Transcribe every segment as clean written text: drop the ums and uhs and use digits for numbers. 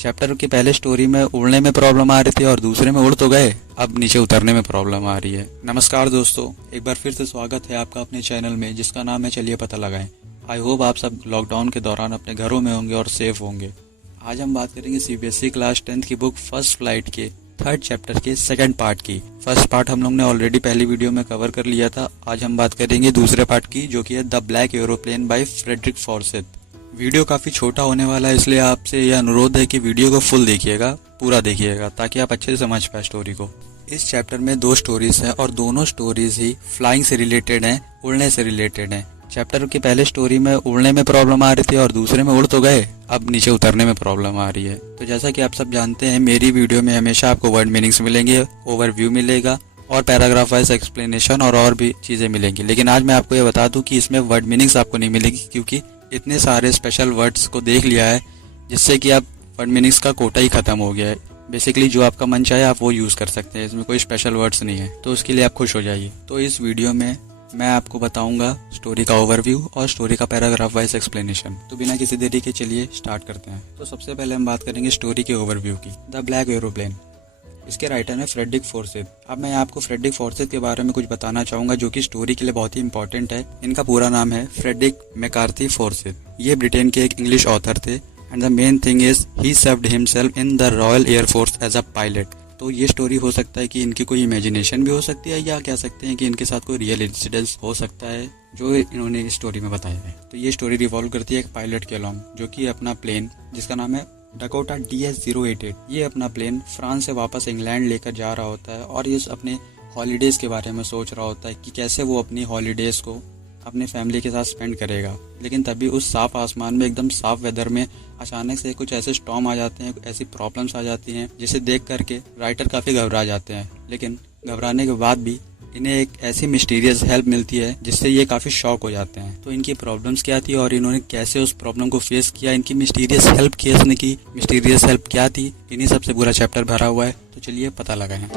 Chapter के पहले story में उड़ने में प्रॉब्लम आ रही थी और दूसरे में उड़ तो गए, अब नीचे उतरने में प्रॉब्लम आ रही है। नमस्कार दोस्तों, एक बार फिर से स्वागत है आपका अपने चैनल में जिसका नाम है चलिए पता लगाएं। आई होप आप सब लॉकडाउन के दौरान अपने घरों में होंगे और सेफ होंगे। आज हम बात करेंगे सीबीएसई क्लास 10th की बुक फर्स्ट फ्लाइट के 3rd चैप्टर के 2nd पार्ट की। फर्स्ट पार्ट हम लोग ने ऑलरेडी पहली वीडियो में कवर कर लिया था। आज हम बात करेंगे दूसरे पार्ट की, जो कि है the black aeroplane by Frederick Forsyth. Video काफी छोटा होने वाला है, इसलिए आपसे यह अनुरोध है कि वीडियो को फुल देखिएगा, पूरा देखिएगा, ताकि आप अच्छे से समझ पाए स्टोरी को। इस चैप्टर में 2 स्टोरीज हैं और दोनों स्टोरीज ही फ्लाइंग से रिलेटेड हैं, उड़ने से रिलेटेड हैं। चैप्टर की पहले स्टोरी में उड़ने में प्रॉब्लम आ रही थी और दूसरे में उड़ तो गए, अब नीचे उतरने में प्रॉब्लम आ रही है। तो जैसा कि आप सब जानते हैं, मेरी वीडियो में हमेशा आपको वर्ड मीनिंग्स मिलेंगे, ओवरव्यू मिलेगा और पैराग्राफ वाइज एक्सप्लेनेशन और भी चीजें मिलेंगी। लेकिन आज मैं आपको ये बता दूं कि इसमें वर्ड मीनिंग्स आपको नहीं मिलेगी, क्योंकि इतने सारे स्पेशल वर्ड्स को देख लिया है जिससे कि आप वर्ड मीनिंग्स का कोटा ही खत्म हो गया है। बेसिकली जो आपका मन चाहे आप वो यूज कर सकते हैं, इसमें कोई स्पेशल वर्ड्स नहीं है, तो उसके लिए आप खुश हो जाइए। तो इस वीडियो में मैं आपको बताऊंगा स्टोरी का ओवरव्यू और स्टोरी का पैराग्राफ वाइज एक्सप्लेनेशन। तो बिना किसी देरी के चलिए स्टार्ट करते हैं। तो सबसे पहले हम बात करेंगे स्टोरी के ओवरव्यू की। द ब्लैक एरोप्लेन, इसके राइटर है फ्रेडरिक फॉर्सिथ। अब मैं आपको फ्रेडरिक फॉर्सिथ के बारे में कुछ बताना चाहूंगा, जो कि स्टोरी के लिए बहुत ही इंपॉर्टेंट है। इनका पूरा नाम है फ्रेडरिक मैकार्थी फॉर्सिथ। ये ब्रिटेन के एक इंग्लिश ऑथर थे and the main thing is he served himself in the Royal Air Force as a pilot. तो ये स्टोरी हो सकता है कि इनकी कोई इमेजिनेशन भी हो सकती है, या कह सकते हैं कि इनके साथ कोई रियल इंसिडेंस हो सकता है जो इन्होंने इस स्टोरी में बताया है। तो ये स्टोरी रिवॉल्व करती है एक पायलट के अलॉन्ग, जो कि अपना प्लेन जिसका नाम है डकोटा DS-088, ये अपना प्लेन फ्रांस से वापस इंग्लैंड लेकर जा रहा होता है और ये अपने हॉलीडेज के बारे में सोच रहा होता है कि कैसे वो अपनी हॉलीडेज को अपने फैमिली के साथ स्पेंड करेगा। लेकिन तभी उस साफ आसमान में, एकदम साफ वेदर में अचानक से कुछ ऐसे स्टॉर्म आ जाते हैं, ऐसी प्रॉब्लम्स आ जाती हैं जिसे देख करके राइटर काफी घबरा जाते हैं। लेकिन घबराने के बाद भी इन्हें एक ऐसी मिस्टीरियस हेल्प मिलती है जिससे ये काफी शॉक हो जाते हैं। तो इनकी प्रॉब्लम्स क्या थी और इन्होंने कैसे उस प्रॉब्लम को फेस किया, इनकी मिस्टीरियस हेल्प कैसे की, मिस्टीरियस हेल्प क्या थी, इन्हीं सबसे पूरा चैप्टर भरा हुआ है। तो चलिए पता लगाएं।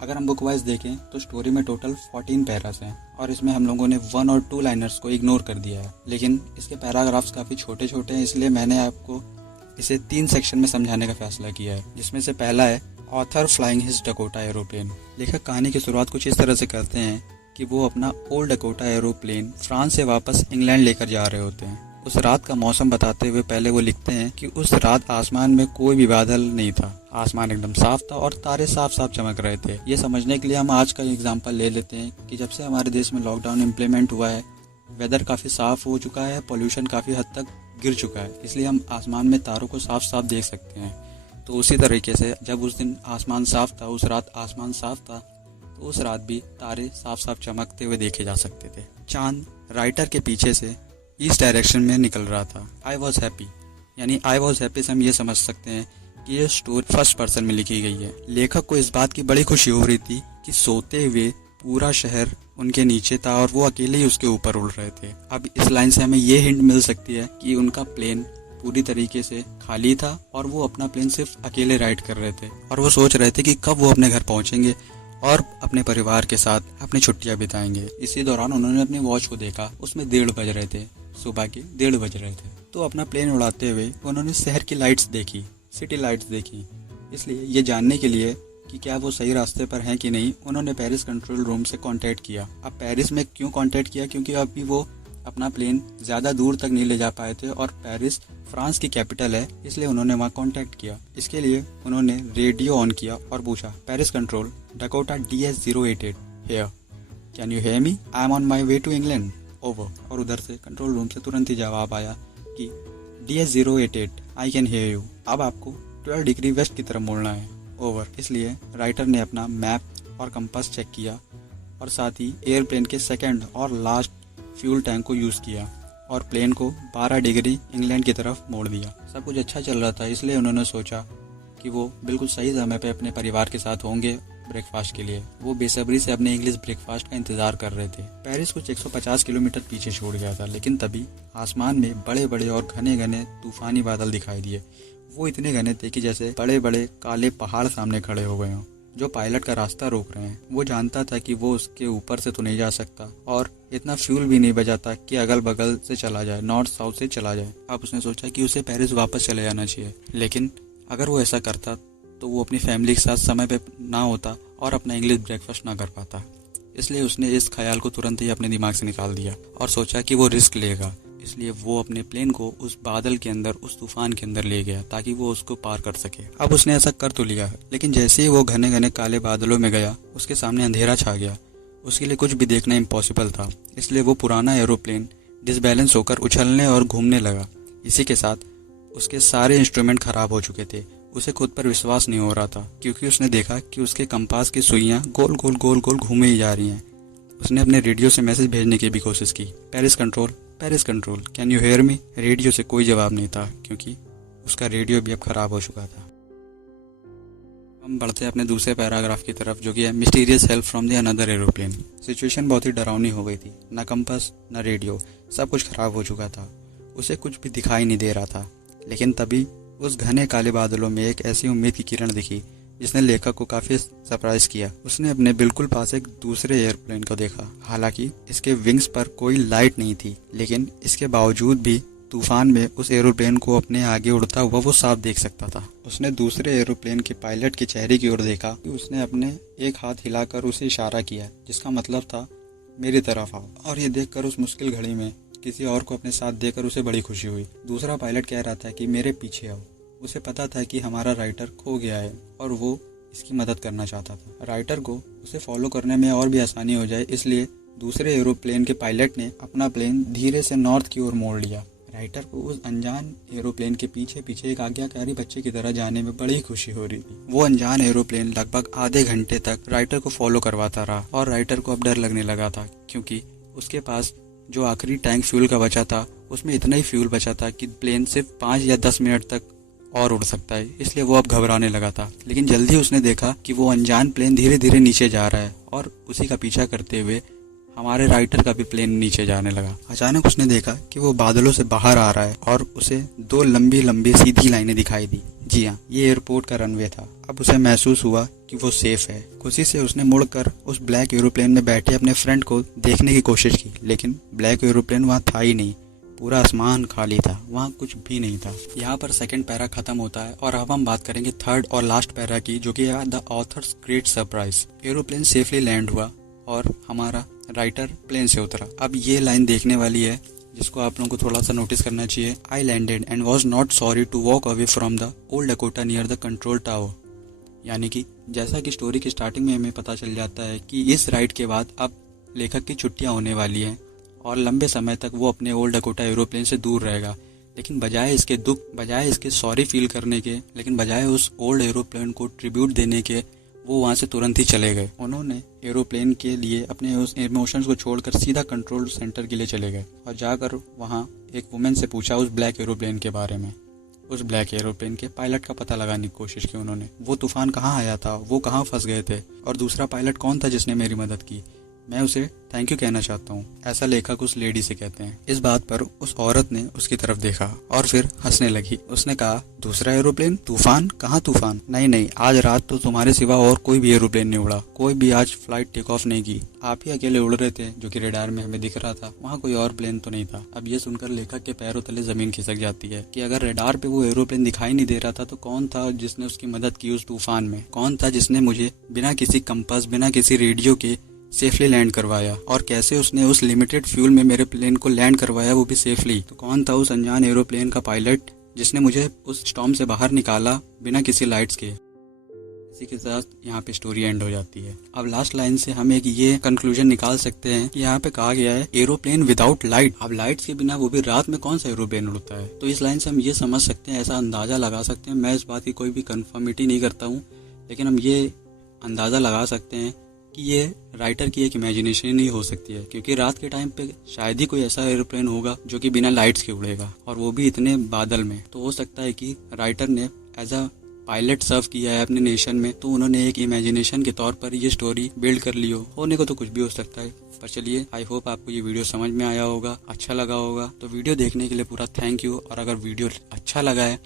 अगर हम बुक वाइज देखें तो स्टोरी में टोटल 14 पैरास हैं और इसमें हम लोगों ने 1 और 2 लाइनर्स को इग्नोर कर दिया है। लेकिन इसके पैराग्राफ्स काफ़ी छोटे छोटे हैं, इसलिए मैंने आपको इसे 3 सेक्शन में समझाने का फैसला किया है, जिसमें से पहला है author flying his Dakota aeroplane. लेखक कहानी की शुरुआत कुछ इस तरह से करते हैं कि वो अपना ओल्ड डकोटा एरोप्लेन फ्रांस से वापस इंग्लैंड लेकर जा रहे होते हैं। उस रात का मौसम बताते हुए पहले वो लिखते हैं कि उस रात आसमान में कोई भी बादल नहीं था, आसमान एकदम साफ था और तारे साफ साफ चमक रहे थे। ये समझने के लिए हम आज का एग्जांपल ले लेते हैं कि जब से हमारे देश में लॉकडाउन इम्प्लीमेंट हुआ है, वेदर काफी साफ हो चुका है, पोल्यूशन काफी हद तक गिर चुका है, इसलिए हम आसमान में तारों को साफ साफ देख सकते हैं। तो उसी तरीके से जब उस दिन आसमान साफ था, उस रात आसमान साफ था, तो उस रात भी तारे साफ साफ चमकते हुए देखे जा सकते थे। चांद राइटर के पीछे से इस डायरेक्शन में निकल रहा था। आई वॉज हैप्पी, यानी आई वॉज हैप्पी से हम ये समझ सकते हैं कि ये स्टोरी फर्स्ट पर्सन में लिखी गई है। लेखक को इस बात की बड़ी खुशी हो रही थी कि सोते हुए पूरा शहर उनके नीचे था और वो अकेले ही उसके ऊपर उड़ रहे थे। अब इस लाइन से हमें ये हिंट मिल सकती है कि उनका प्लेन पूरी तरीके से खाली था और वो अपना प्लेन सिर्फ अकेले राइड कर रहे थे और वो सोच रहे थे कि कब वो अपने घर पहुंचेंगे और अपने परिवार के साथ अपनी छुट्टियां बिताएंगे। इसी दौरान उन्होंने अपनी वॉच को देखा, उसमें 1:30 बज रहे थे, सुबह के 1:30 बज रहे थे। तो अपना प्लेन उड़ाते हुए उन्होंने शहर की लाइट्स देखी, सिटी लाइट्स देखी। इसलिए ये जानने के लिए कि क्या वो सही रास्ते पर हैं कि नहीं, उन्होंने पेरिस कंट्रोल रूम से कांटेक्ट किया। अब पेरिस में क्यों कांटेक्ट किया, क्योंकि अभी वो अपना प्लेन ज़्यादा दूर तक नहीं ले जा पाए थे और पेरिस फ्रांस की कैपिटल है, इसलिए उन्होंने वहाँ कांटेक्ट किया। इसके लिए उन्होंने रेडियो ऑन किया और पूछा, Paris control, Dakota DS-088 here, can you hear me, I am on my way to England, over. और उधर से कंट्रोल रूम से तुरंत ही जवाब आया कि DS-088 I can hear you, अब आपको 12 डिग्री वेस्ट की तरफ मुड़ना है, ओवर। इसलिए राइटर ने अपना मैप और कंपास चेक किया और साथ ही एयरप्लेन के सेकंड और लास्ट फ्यूल टैंक को यूज़ किया और प्लेन को 12 डिग्री इंग्लैंड की तरफ मोड़ दिया। सब कुछ अच्छा चल रहा था, इसलिए उन्होंने सोचा कि वो बिल्कुल सही समय पे अपने परिवार के साथ होंगे ब्रेकफास्ट के लिए। वो बेसब्री से अपने इंग्लिश ब्रेकफास्ट का इंतजार कर रहे थे। पेरिस कुछ 150 किलोमीटर पीछे छोड़ गया था, लेकिन तभी आसमान में बड़े बड़े और घने घने तूफानी बादल दिखाई दिए। वो इतने घने थे कि जैसे बड़े बड़े काले पहाड़ सामने खड़े हो गए हों। जो पायलट का रास्ता रोक रहे हैं। वो जानता था कि वो उसके ऊपर से तो नहीं जा सकता और इतना फ्यूल भी नहीं बचाता कि अगल बगल से चला जाए, नॉर्थ साउथ से चला जाए। अब उसने सोचा कि उसे पेरिस वापस चले जाना चाहिए, लेकिन अगर वो ऐसा करता तो वो अपनी फैमिली के साथ समय पे ना होता और अपना इंग्लिश ब्रेकफास्ट ना कर पाता। इसलिए उसने इस ख्याल को तुरंत ही अपने दिमाग से निकाल दिया और सोचा कि वो रिस्क लेगा। इसलिए वो अपने प्लेन को उस बादल के अंदर, उस तूफान के अंदर ले गया ताकि वो उसको पार कर सके। अब उसने ऐसा कर तो लिया, लेकिन जैसे ही वो घने घने काले बादलों में गया, उसके सामने अंधेरा छा गया। उसके लिए कुछ भी देखना इम्पॉसिबल था। इसलिए वो पुराना एरोप्लेन डिसबैलेंस होकर उछलने और घूमने लगा। इसी के साथ उसके सारे इंस्ट्रूमेंट खराब हो चुके थे। उसे खुद पर विश्वास नहीं हो रहा था, क्योंकि उसने देखा कि उसके कंपास की सुइयां गोल गोल गोल गोल घूमे ही जा रही हैं। उसने अपने रेडियो से मैसेज भेजने की भी कोशिश की, Paris control, can you hear me. Radio से कोई जवाब नहीं था, क्योंकि उसका रेडियो भी अब खराब हो चुका था। हम बढ़ते हैं अपने दूसरे पैराग्राफ की तरफ, जो कि है mysterious help from the another aeroplane. Situation बहुत ही डरावनी हो गई थी। न कंपास न रेडियो, सब कुछ खराब हो चुका था। उसे कुछ भी दिखाई नहीं दे रहा था। लेकिन तभी उस घने काले बादलों में एक ऐसी उम्मीद की किरण दिखी जिसने लेखक को काफी सरप्राइज किया। उसने अपने बिल्कुल पास एक दूसरे एयरप्लेन को देखा। हालांकि इसके विंग्स पर कोई लाइट नहीं थी, लेकिन इसके बावजूद भी तूफान में उस एरोप्लेन को अपने आगे उड़ता हुआ वो साफ देख सकता था। उसने दूसरे एरोप्लेन के पायलट के चेहरे की ओर देखा कि उसने अपने एक हाथ हिलाकर उसे इशारा किया, जिसका मतलब था मेरी तरफ आओ। और ये देखकर उस मुश्किल घड़ी में किसी और को अपने साथ देकर उसे बड़ी खुशी हुई। दूसरा पायलट कह रहा था कि मेरे पीछे आओ। उसे पता था कि हमारा राइटर खो गया है और वो इसकी मदद करना चाहता था। राइटर को उसे फॉलो करने में और भी आसानी हो जाए, इसलिए दूसरे एरोप्लेन के पायलट ने अपना प्लेन धीरे से नॉर्थ की ओर मोड़ लिया। राइटर को उस अनजान एरोप्लेन के पीछे पीछे एक आज्ञाकारी बच्चे की तरह जाने में बड़ी खुशी हो रही थी। वो अनजान एरोप्लेन लगभग आधे घंटे तक राइटर को फॉलो करवाता रहा और राइटर को अब डर लगने लगा था, क्योंकि उसके पास जो आखिरी टैंक फ्यूल का बचा था उसमें इतना ही फ्यूल बचा था कि प्लेन सिर्फ 5 या 10 मिनट तक और उड़ सकता है। इसलिए वो अब घबराने लगा था। लेकिन जल्दी उसने देखा कि वो अनजान प्लेन धीरे धीरे नीचे जा रहा है और उसी का पीछा करते हुए हमारे राइटर का भी प्लेन नीचे जाने लगा। अचानक उसने देखा कि वो बादलों से बाहर आ रहा है और उसे 2 लंबी लंबी सीधी लाइनें दिखाई दी। जी हाँ, ये एयरपोर्ट का रनवे था। अब उसे महसूस हुआ कि वो सेफ है। खुशी से उसने मुड़कर उस ब्लैक एरोप्लेन में बैठे अपने फ्रेंड को देखने की कोशिश की, लेकिन ब्लैक एरोप्लेन वहाँ था ही नहीं। पूरा आसमान खाली था, वहाँ कुछ भी नहीं था। यहाँ पर सेकंड पैरा खत्म होता है और अब हम बात करेंगे थर्ड और लास्ट पैरा की, जो कि है the author's great surprise. Aeroplane safely land हुआ और हमारा राइटर प्लेन से उतरा। अब ये लाइन देखने वाली है जिसको आप लोगों को थोड़ा सा नोटिस करना चाहिए। I landed and was not sorry to walk away from the old Dakota near the control tower. यानी कि जैसा कि स्टोरी की स्टार्टिंग में हमें पता चल जाता है कि इस राइड के बाद अब लेखक की छुट्टियां होने वाली हैं और लंबे समय तक वो अपने ओल्ड डकोटा एरोप्लेन से दूर रहेगा। लेकिन बजाय इसके दुख, बजाय इसके सॉरी फील करने के, लेकिन बजाय उस ओल्ड एरोप्लेन को ट्रिब्यूट देने के, वो वहाँ से तुरंत ही चले गए। उन्होंने एरोप्लेन के लिए अपने उस इमोशंस को छोड़कर सीधा कंट्रोल सेंटर के लिए चले गए और जाकर वहाँ एक वुमेन से पूछा उस ब्लैक एरोप्लेन के बारे में। उस ब्लैक एरोप्लेन के पायलट का पता लगाने की कोशिश की उन्होंने। वो तूफान कहाँ आया था, वो कहाँ फंस गए थे और दूसरा पायलट कौन था जिसने मेरी मदद की। मैं उसे थैंक यू कहना चाहता हूँ, ऐसा लेखक उस लेडी से कहते हैं। इस बात पर उस औरत ने उसकी तरफ देखा और फिर हंसने लगी। उसने कहा, दूसरा एरोप्लेन? तूफान? कहाँ तूफान? नहीं नहीं, आज रात तो तुम्हारे सिवा और कोई भी एरोप्लेन नहीं उड़ा। कोई भी आज फ्लाइट टेक ऑफ नहीं की। आप ही अकेले उड़ रहे थे, जो कि रेडार में हमें दिख रहा था। वहाँ कोई और प्लेन तो नहीं था। अब ये सुनकर लेखक के पैरों तले जमीन खिसक जाती है कि अगर रेडार पे वो एरोप्लेन दिखाई नहीं दे रहा था तो कौन था जिसने उसकी मदद की उस तूफान में? कौन था जिसने मुझे बिना किसी कंपास, बिना किसी रेडियो के सेफली लैंड करवाया? और कैसे उसने उस लिमिटेड फ्यूल में मेरे प्लेन को लैंड करवाया, वो भी सेफली? तो कौन था उस अनजान एरोप्लेन का पायलट जिसने मुझे उस स्टॉर्म से बाहर निकाला बिना किसी लाइट्स के? इसी के साथ यहाँ पे स्टोरी एंड हो जाती है। अब लास्ट लाइन से हम एक ये कंक्लूजन निकाल सकते हैं कि यहाँ पे कहा गया है एरोप्लेन विदाउट लाइट। अब लाइट्स के बिना, वो भी रात में, कौन सा एरोप्लेन उड़ता है? तो इस लाइन से हम ये समझ सकते हैं, ऐसा अंदाजा लगा सकते हैं। मैं इस बात की कोई भी कंफर्मिटी नहीं करता हूँ, लेकिन हम ये अंदाजा लगा सकते हैं कि ये राइटर की एक इमेजिनेशन ही हो सकती है, क्योंकि रात के टाइम पे शायद ही कोई ऐसा एरोप्लेन होगा जो कि बिना लाइट्स के उड़ेगा, और वो भी इतने बादल में। तो हो सकता है कि राइटर ने एज अ पायलट सर्व किया है अपने नेशन में, तो उन्होंने एक इमेजिनेशन के तौर पर ये स्टोरी बिल्ड कर ली हो। होने को तो कुछ भी हो सकता है। पर चलिए, आई होप आपको ये वीडियो समझ में आया होगा, अच्छा लगा होगा। तो वीडियो देखने के लिए पूरा थैंक यू। और अगर वीडियो अच्छा लगा है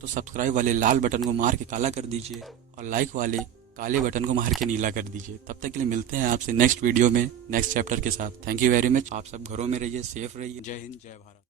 तो सब्सक्राइब वाले लाल बटन को मार के काला कर दीजिए और लाइक वाले काले बटन को मार के नीला कर दीजिए। तब तक के लिए मिलते हैं आपसे नेक्स्ट वीडियो में नेक्स्ट चैप्टर के साथ। Thank you very much. आप सब घरों में रहिए, सेफ रहिए। जय हिंद, जय भारत।